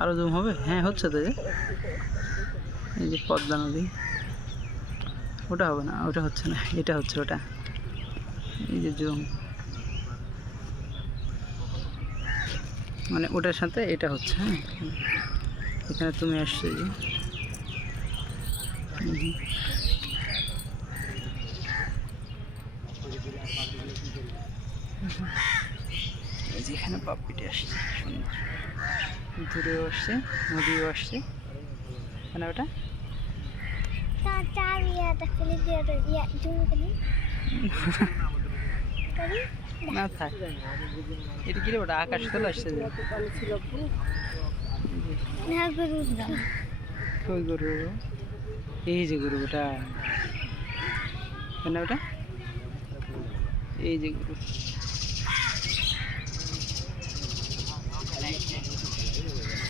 আরো জুম হবে? হ্যাঁ হচ্ছে তো। এই যে পদ্মা নদী, ওটা হবে না, ওটা হচ্ছে না, এটা হচ্ছে ওটা। এই যে জুম, মানে ওটার সাথে এটা হচ্ছে। হ্যাঁ, এখানে তুমি আসছো যে এই যে এখানে পাপ্পিটি আসছে সুন্দর, দূরেও আসছে, নদীও আসছে। মানে ওটা না থাক, এটা কি রে, ওটা আকাশ চলে আসছে যে। কই গরু? এই যে গরু, ওটা মানে ওটা, এই যে গরু।